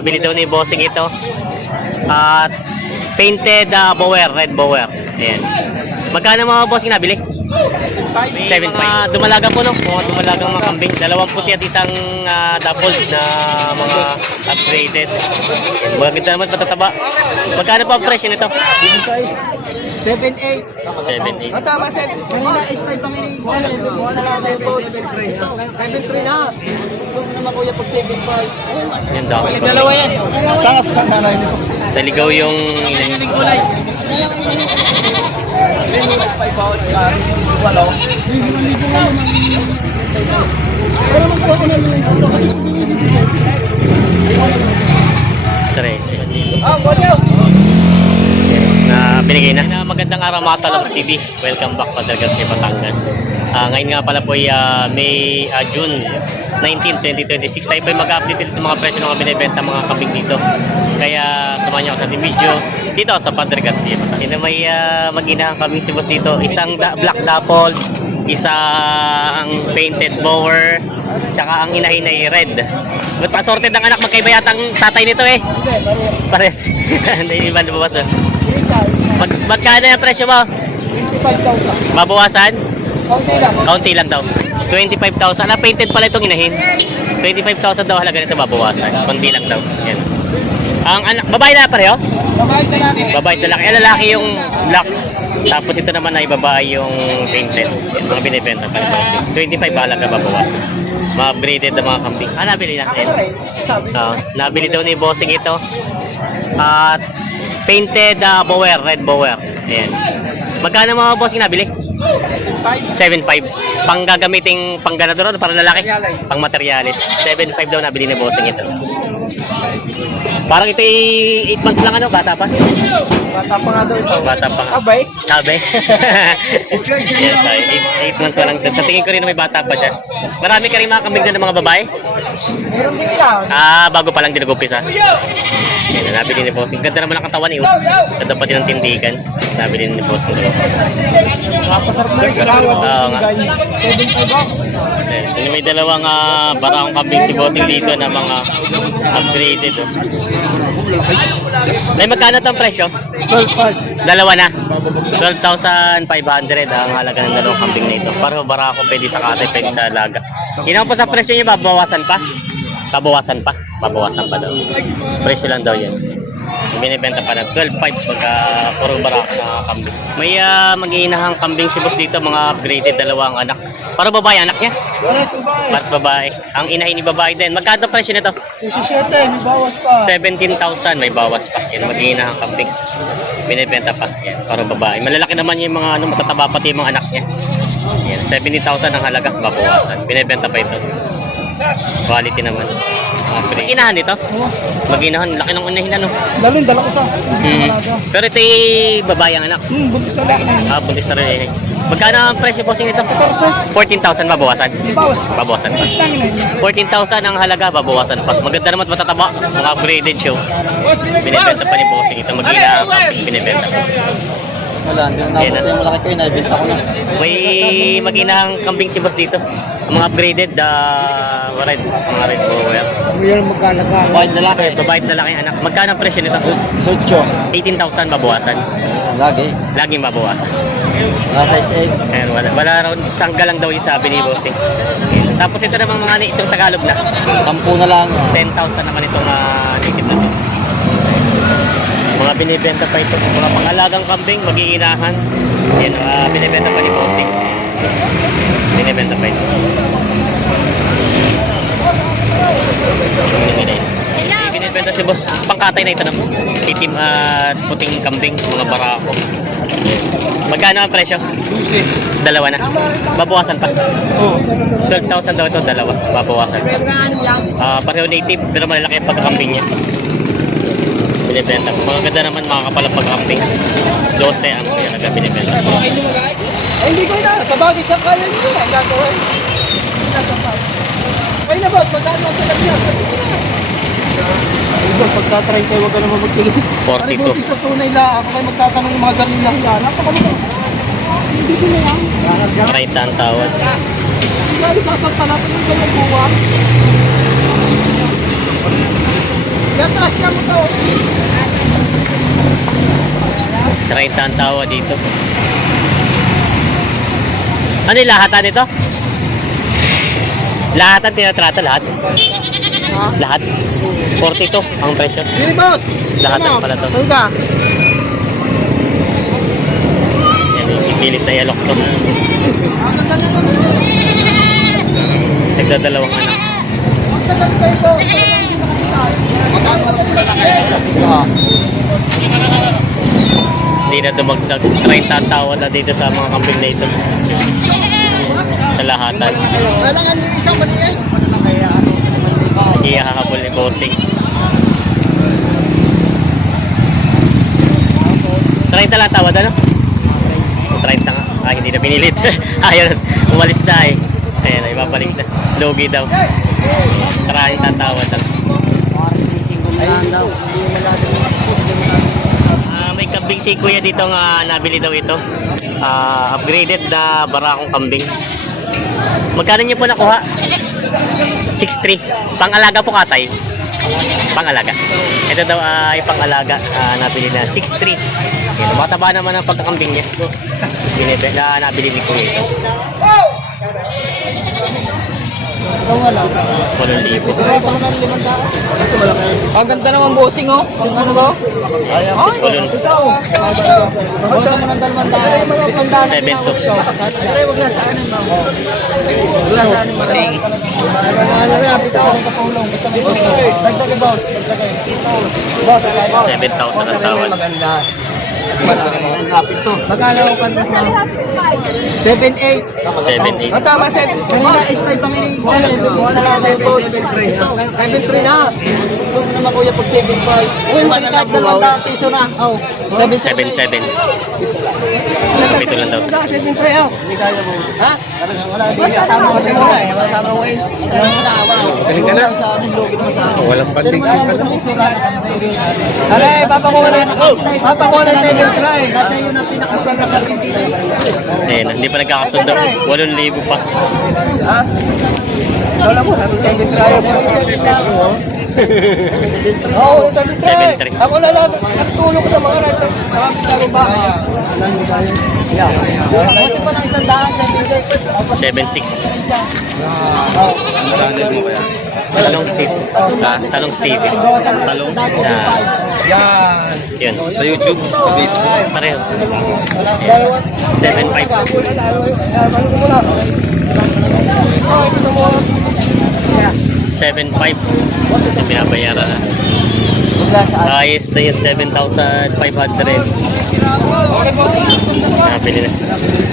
nabili daw ni Bossing ito. At painted Bower, red Bower. Ayan. Magkano mga Bossing nabili? 7.5. Mga dumalaga po, no? Mga dumalagang mga kambing. Dalawang puti at isang dappled na mga upgraded. Maganda naman, patataba. Magkano po ang presyo nito? 7.8. 7.8. Tama, 7. Manila 8.5 pang ini. 7.3 na. Huwag ko naman kuya pag 7.5. Yan daw. Dalawa yan. Sangas pa nanay nito. Naligaw yung... Yan yung gulay. 5 bawat sa walo. Pero magkuha ko na lang ito kasi na binigay na. Magandang araw mga Talabs TV. Welcome back pa talaga sa Batangas. Ngayon nga pala po ay June 19, 2026. Tayo po ay mag-update dito mga presyo ng mga binibenta mga kambing dito. Kaya samahan niyo ako sa ating video dito sa Padre Garcia. Yun na may mag-inahang kambing si boss dito. Isang black dapple, isang painted bower, tsaka ang inahin ay red. Ba't pa-sorted ng anak? Magkaiba yata ang tatay nito eh. Pares. Iba na bawas. Magkano yung presyo mo? 25,000. Mabawasan? Kaunti lang. Kaunti lang daw. 25,000. Painted pala itong inahin. 25,000 daw halaga nito, mabawasan. Kaunti lang daw. Yan. Ang anak, babae na pareho? Babae na lang. Babae na lalaki. Lalaki yung black. Tapos ito naman ay babae yung painted. Yan, mga binibenta pa rin. 25 halaga, mabawasan. Mga upgraded na mga kambing. Nabili natin. Nabili daw ni Bossing ito. At painted Bower, red Bower. Ayan. Magkano mga Bossing nabili? 7.5. Pang gagamiting pang ganador para lalaki? Pang materialis. 7.5 daw nabili ni Bossing ito. Parang ito 8 months lang ano, bata pa? Bata pa nga daw ito. Bata pa nga. Abay? Sabi? Yes, 8 months pa lang. Sa tingin ko rin na may bata pa siya. Marami ka rin mga kambing na ng mga babae? Meron din lang. Bago pa lang din nag-umpisa. Yan, nabili ni Bossing. Ganda naman ang katawan eh. Ganda pati ng tindigan. Nabili ni Bossing. Napasarap na yung araw. Oo nga. 7.5 ako. May dalawang barakong kambing si Bossing dito na mga upgraded. Oh. Ay, magkano itong presyo? 12.5. Dalawa na. 12,500 ang halaga ng dalawang kambing na ito. Pareho barako, pwede sa katay, pwede sa laga. Inaw po sa presyo niya, babawasan pa? Babawasan pa? Babawasan pa daw. Presyo lang daw yan. Binibenta pa na 12.5 pagka puro barako na kambing. May mag-iinahang kambing si boss dito, mga upgraded, dalawang anak. Para babae, anak niya? Pares babae. Mas babae. Ang inahin ni babae din. Magkano presyo nito? 17, may bawas pa. 17,000, may bawas pa. Yan, mag-iinahang kambing. Binibenta pa. Yan, para babae. Malalaki naman yung mga matataba pati yung mga anak niya. Yan, 70,000 ang halaga, babawasan. Binibenta pa ito. Quality naman. Mag-inahan dito? Mag-inahan. Laki ng unahin ano. Lalong, dala ko sa. Pero ito yung babae ang anak. Buntis na lang. Buntis na rin. Magkano ang presyo Bossing ito? 14,000 babawasan. Bawas pa. Babawasan pa. Mas lang yun. 14,000 ang halaga, babawasan pa. Maganda naman at matataba. Mga upgraded show. Binibenta pa ni Bossing ito. Mag-inahan kambing. Binibenta pa. Wala, hindi na nabuti yung malaki ko yun. Naibenta ko na. May mag-inahang kambing si boss dito. Mga upgraded, mga red bower. Yan magkano ka? Babae lalaki. Babae at lalaki anak. Magkano ang presyo nito? Socho. 18,000 babawasan. Lagi. Laging babawasan. Size 8. Ayan, wala raw, sangga lang daw yung sabi ni bossing. Tapos ito naman mga itong Tagalog na. 10 na lang. 10,000 naman itong native na. Mga binibenta pa ito. Mga pangalagang kambing, mag-iinahan. Yan, binibenta pa ni bossing. Binibenta pa ito. Binibenta si boss. Pangkatay na ito na po. Itim at puting kambing, mga barako. Magkano ang presyo? 12. Dalawa na. Babawasan pa. Oo. 12,000 daw ito, dalawa. Babawasan pa. Pareho native, pero malalaki ang pagkakambing niya. Binibenta. Mga ganda naman mga kapalang pagkakambing. 12 ang halaga binibenta. Hindi ko na. Sa bagay siya kaya nyo na. Ang gagawin. Ay na boss, magkano sa lagyan? Ay boss, pagtatry kayo, huwag ka naman magtuloy. 42. Ay boss, isa tunay lang. Ako kayo magtatanong yung mga galing lang yan. Napakalit. Hindi sila yan. 30 ang tawad. Dahil sasampa natin yung gawin buwan. Yan, trust niya mo to. 30 ang tawa dito. Ano yung lahatan nito? Lahatan, tinatrata lahat? Ha? Lahat? 42 ang presyo. Sige, boss. Lahat Ano? ng pala to. Saan ka? Yan, yung ipilit na yalok to. Ang ganda na naman. Nagdadalawang anak. Ang sagal kayo, boss. Hindi na dumagdag. 30 ang tawa na dito sa mga kambing na ito. Sa lahatan. Kailangan yung isang maliit. Ihahabol ni Bossing. 30 lang tawad, ano? 30 nga. Ah, hindi na pinilit. Ayun, umalis na eh. Ayan, ay babalik na. Logi daw. 30 tawad lang. May kambing si Kuya dito nga nabili daw ito. Upgraded na barakong kambing. Magkano niyo po nakuha? 6'3". Pang-alaga po katay. Pang-alaga. Ito daw ay pang-alaga. Nabili na 6'3". Yan, mataba naman ang pagkakambing niya. Nabili ni Kuya ito. Wala. 8,000. Ang ganda naman bossing oh. Yung ano ba? Ay, ikaw. Basta mo ng 200. 7 to. Pero wag na sa anin mo. Wag na sa anin mo. Sige. Ano na, bitaw ng kapulong. Basta dito. Dagdag about. Dagdag. 7,000 ang tawad. Kapit to. Magkano ang pandas na? 7-8. 7,800. Ang tama 7-8 pang ini. 7-3 na. Huwag na naman kuya pag 7-5. Uy, kahit 200 piso na. 7,700. Ito lang daw. 7-3 oh. Hindi kaya mo. Ha? Wala. Basta tama ka tayo. Wala tama ko eh. Galing ka na. Walang panding Aray, papakuha na 7-3. Kasi yun ang pinakapagkakas dito. Ayan, hindi pa nagkakasundo. 8,000 pa. Ha? Wala mo, sabi 7-3. Oo, 7-3. 7-3. Ako na lang, nagtulong ko sa mga natin. Sa babae. Kasi pa ng 100, 7,600. channel mo kaya. Talong Steve. Talong Steve. Talong Yan. Yun. sa YouTube, sa Facebook. Pareho. 7,500. 7,500. Yung binabayaran na. Ayos na yun. 7,500. Nabili na.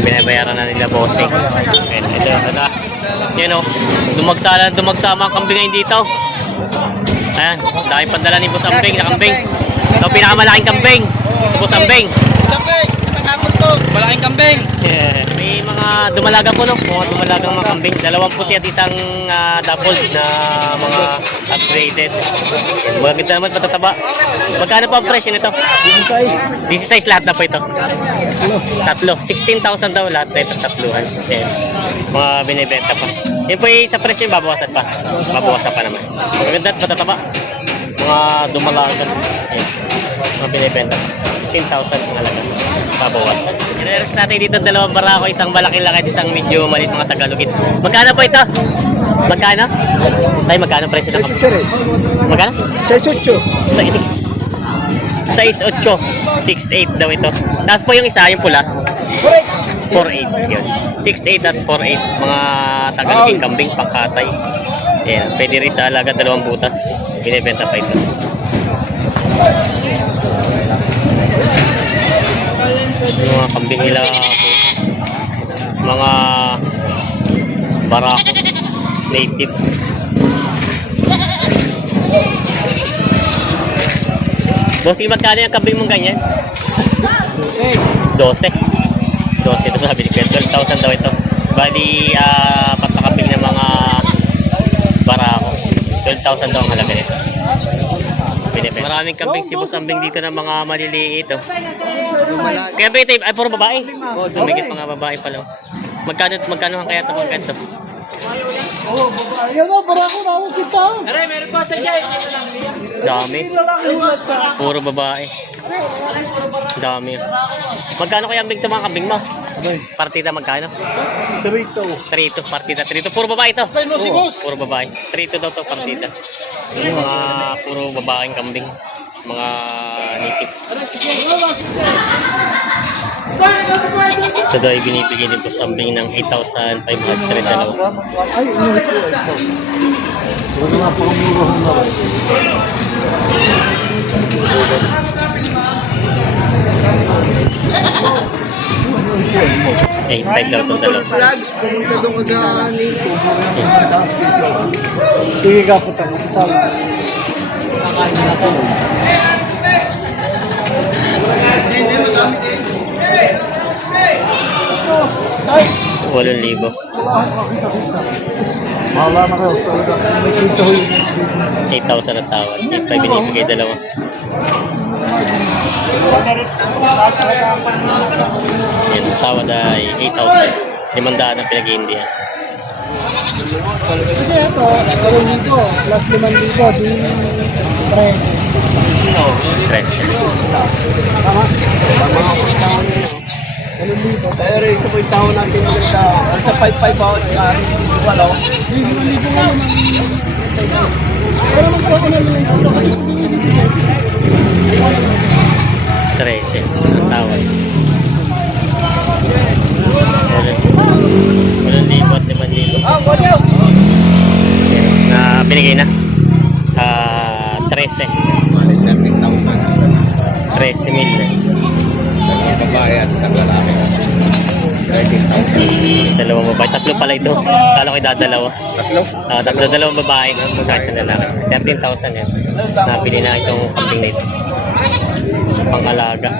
Binabayaran na nila bossing. Ayan, ito na. Yan o. Dumagsama ang kambing ngayon dito. Ayan. Dahil pandala ni Boss Ambing na kambing. Ito pinakamalaking kambing. Si Boss Ambing. Malaking kambing. May mga dumalaga po, no? Mga dumalagang mga kambing. 2 puti at isang double na mga upgraded. Maganda naman, matataba. Magkano pa ang presyo nito? 16 lahat na po ito. Tatlo. 16,000 daw lahat na ito. Tatluhan. Ayan. Mga binibenta pa. Yun po sa presyo, babawasan pa. Babawasan pa naman. Maganda at matataba. Mga dumalaga. Ayan. Mga binibenta. 16,000 halaga. Babawasan. Inarex natin dito 2 barako, isang malaking lakad, isang medyo maliit mga Tagalogit. Magkano po ito? Magkano? Ay, magkano presyo na? Magkano? 6-8. 6,800. 6,800 daw ito. Tapos po yung isa, yung pula. 4,800 yun. 6,800 at 4,800. Mga Tagaloging kambing, pangkatay. Ayan, pwede rin sa alaga 2 butas. Binibenta pa ito. Yung mga kambing nila po, mga barako native. Bossing, magkano yung kambing mong ganyan? 12. 12 ito sabi ni Kuya. 12,000 daw ito. Bali, patakaping ng mga barako. 12,000 daw ang halaga nito. Maraming kambing si Boss Ambing dito ng mga maliliit. Kaya ba ito, ay puro babae? Tumigit mga babae pala. Magkano ang kaya ito mga ganito? Oo, babae. Yan o, para ako na ako kita. Aray, meron pa sa dyan. Dami. Puro babae. Dami. Magkano kaya ang big to mga kambing mo? Partida magkano? 3 to partida. 3 to. Puro babae to. Puro babae. 3 to daw to partida. Mga puro babaeng kambing. Mga native. Ito daw ay binibigay din po sa kambing ng 8,500 dalawa. Ay, inulit ko. Huwag nga po muro. 8,500 daw itong dalawa. Flags, pumunta doon kaganin ko. Sige ka po tayo. Kakain natin. Ay! 8,000. Mahala na kayo. May kita ho yun. 8,000 ang tawad. 6,500 binibigay dalawa. Yan, ang tawad ay 8,000. 500 ang pinag-iindihan. Kasi ito, 2,000 plus 5,000 di 13. 13. Tama? Pero isa po yung taon natin maganda. Sa 5-5 bawat walo. Libo nga naman. Pero magkuha ko na lang ito kasi pinibigay. 13 ang tawad. 8,000 at 5,000. Ah, Bonyo! Na binigay na. 13. 13,000. Babae at isang lalaki. 13,000. Dalawang babae. Tatlo pala ito. Kala ko dadalawa. Tatlo? Dalawang babae. Saka isang lalaki. 13,000 yan. Nabili na itong kambing na ito. Pangalaga.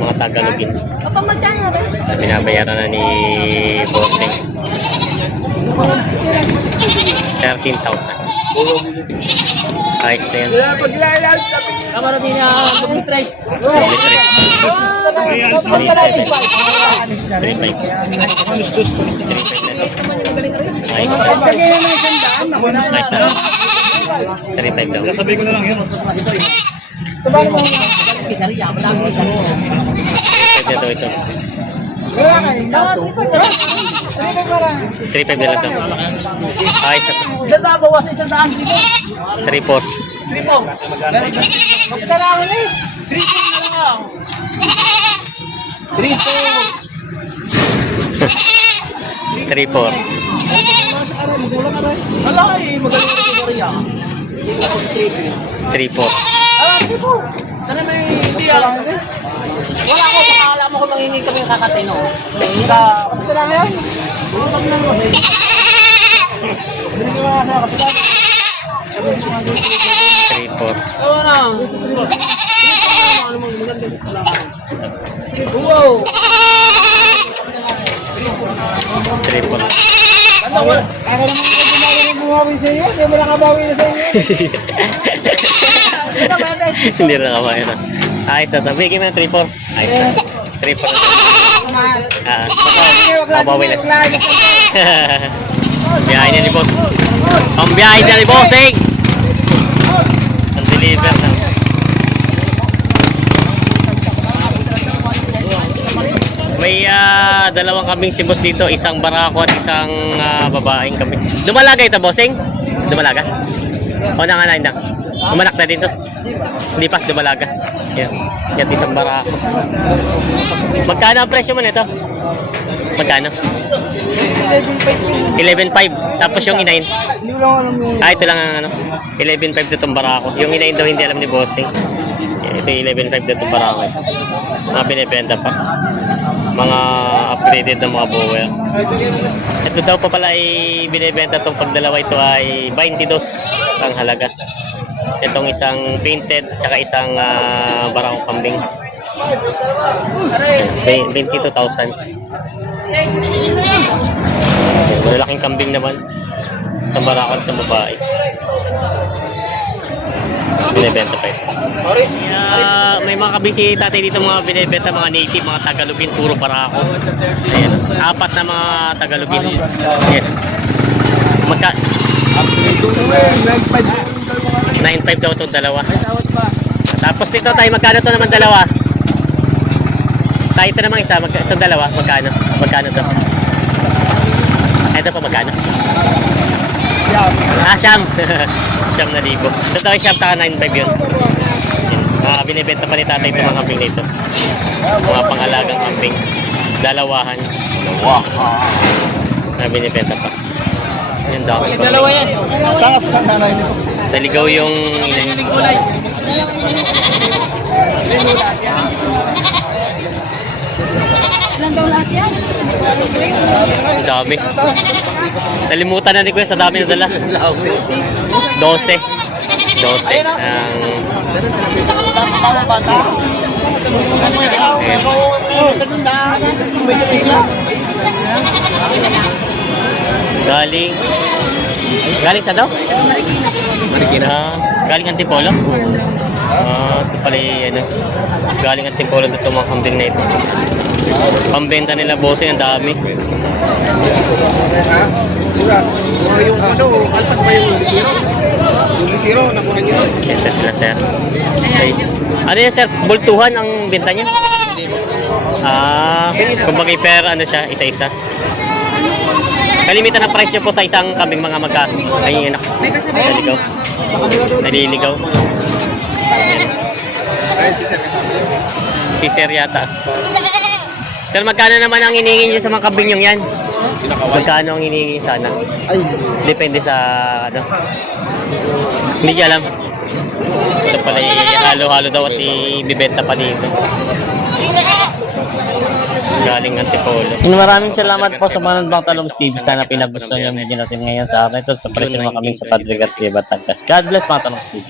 Mga Tagalogins. Papa, magkano ba? Binabayaran na ni Bossing. 13,000. Ayos na yan. Kamara din niya, mag-trace. 3,500. Ayos na. Ayos na. 3,500 daw. Sabi ko na lang yun. Ito. 3,500 na lang daw. Ayos na. Isang daan, bawas isang daan. 3,400. Tripo. Magkailangan eh. Tripo na lang. Tripo. 3,400. Nasa aray, gulang aray. Wala eh, magaling na ito rin 3,400. Tripo. Sana may hindi ah. Wala ko, baka alam mo kung mangingi kami kakatino. Ito lang yan. Bulang na mo. Hindi ko mga sa kapitan. 3,400. Ewan na. Wow. 3,400. Kaya naman ko dumali ng bumawi sa iyo. Hindi mo nakabawi na sa iyo. Hindi na nakabayan. Ayos na. Sabi mo ng 3,400. Ayos na. 3,400. Mabawi lang. Biyahe niya ni boss. Ang biyahe niya ni bossing. Ang deliver na. May dalawang kambing si boss dito. Isang barako at isang babaeng kambing. Dumalaga ito, bossing? Dumalaga? O nanganak na? Umanak na din to? Hindi pa, dumalaga. Yan. Yan isang barako. Magkano ang presyo mo nito? Magkano? 11,500. Tapos yung inain. Hindi ko lang alam yung... Ito lang ang ano. 11,500 itong barako. Yung inain daw hindi alam ni bossing. Ito yung 11,500 itong barako. Mga binibenta pa. Mga upgraded na mga bower. Ito daw pa pala ay binibenta itong pagdalawa ito ay 22 ang halaga. Itong isang painted tsaka isang barakong kambing. 22,000. Malalaking kambing naman. Isang barako at isang babae. Binibenta pa ito. May mga kambing si tatay dito mga binibenta, mga native, mga Tagalogin, puro barako. Ayan. 4 na mga Tagalogin. Ayan. Magka Ito naman, 9.5 9.5 daw itong dalawa. May tawad pa. Tapos dito tayo, magkano to naman dalawa? Tayo ito naman isa, itong dalawa, magkano? Magkano to? Ito po, magkano? Yeah. Siyam. Siyam na libo. Ito tayo siyam, taka 9.5 yun. Binibenta pa ni tatay itong mga kambing nito. Mga pangalagang kambing. Dalawahan. Binibenta pa. Yan daw. Dalawa yan. Saan ka sa nanay nito? Naligaw yung... Kulay. Ilan daw lahat yan? Ang dami. Nalimutan na ni Kuya sa dami na dala. 12. 12. Ang... Tama bata. Galing... Galing sa daw? Marikina. Galing Antipolo? Ito pala yung ano. Galing Antipolo dito mga kambing na ito. Pambenta nila bossing, ang dami. Ha? Yung ano, alpas pa yung lisiro. Yung lisiro, nakuha nyo. Benta sila sir. Okay. Ano yan sir? Bultuhan ang benta niya? Kumbaga per ano siya, isa-isa. Kalimitan ang price niyo po sa isang kambing mga magka. Ay, anak. May kasabihan Naliligaw. Naliligaw. Ayun, si Sir. Si sir yata. Sir, magkano naman ang hinihingi niyo sa mga kambing yung yan? Magkano ang hinihingi niyo sana? Ay, Depende sa ano. Hindi niya alam. Ito pala halo-halo daw at ibibenta pa dito. Galing Antipolo. Maraming salamat po sa Manong Bang Talong Steve. Sana pinagustuhan niyo ang video natin ngayon sa araw ito sa presyo ng kami sa Padre Garcia, Batangas. God bless mga Talong Steve.